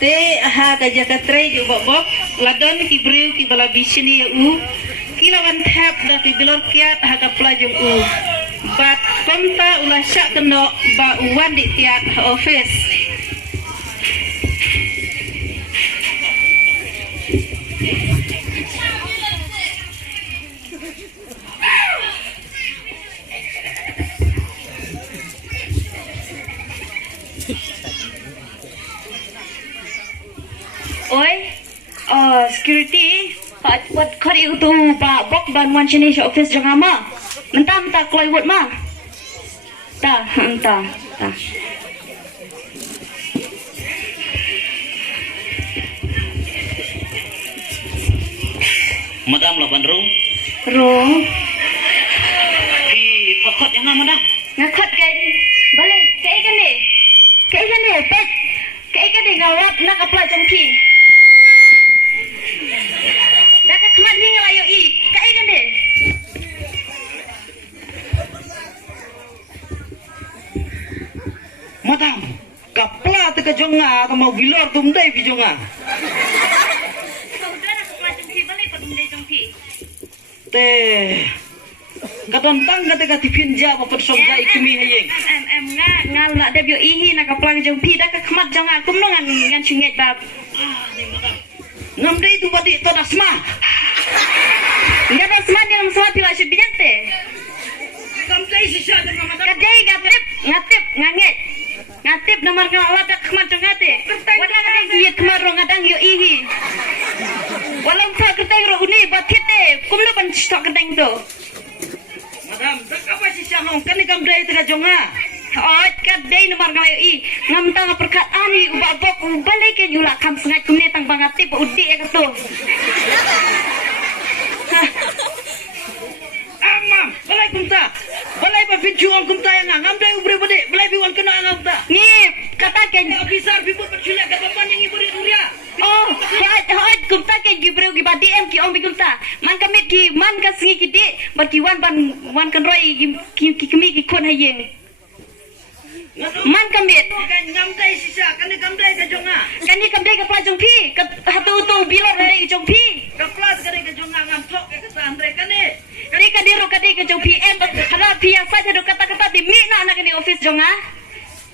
te ha ka jaka trai jo bok ladon ki briu ki bala bisini u kilawan thap da ti bilor kiat ha ka plajung u bat konta ulah syak keno ba uwan di tiat office oi security buat kari tu ba bok ban wan sini office jangan ma mentah kloi wot ma ta madam lah bandro ki khot yang madam ngakhat kai bale kai kan ni pet kai kan ni ngawat nak apply jongki dah ka khamat ni ngalayo I kai kan ni madam kapla te ka jonga ka mau bilor tum dai bi jonga sudah nak apply jongki bale padum jongki te kadon tang ka te ka tipin ja pa persong jai kimi hayeng em ngal nak debyo ihi nak apply jongki dah ka khamat jonga kum ngan chinget bab ngam dai tu badi to dasma enggak ada semangat yang semua tidak sebiak teh kam dai sisa dengan madam kadai ngatip ngatip nomor Allah tak khamat jonga teh wala kadang duit khamar ro ngadang yo ihi walau tak kadang ro uni batit teh kum lo ban stok kadang tu madam tak apa sisa ngong kan kam dai te ka jonga kadai nomor ngalayo I ngam tang perkat ani ubak bok balik ke yula kam sengat kumne tang bangatip udi ya tu amam balai kumta balai pa pinjuang kumta yang ngam dai ubre bade balai biwan kena ngam ta ni kata ke officer bibut berjulia ka bapan yang iburi duria hot kumta ke gibreu gi badi em ki om bi kumta man kamit ki man ka singi ki di bati wan kan roi ki kemi ki kon hayeng man kamit kan ngam dai sisa kan ngam dai ka jonga kani kamdai ka plajong pi ka hatu tu bilor dai jong pi kaplas ka ka jonga ngam tok ka ta andre kane kani kadiro kadai ka jong pi em hara pia sa do kata di mi na anak ni office jonga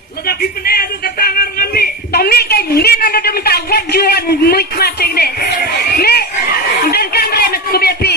lada pipne adu kata ngar ngami Tommy kan mi na do minta wat juan muik ma ceng de mi dan kan re nak ku biapi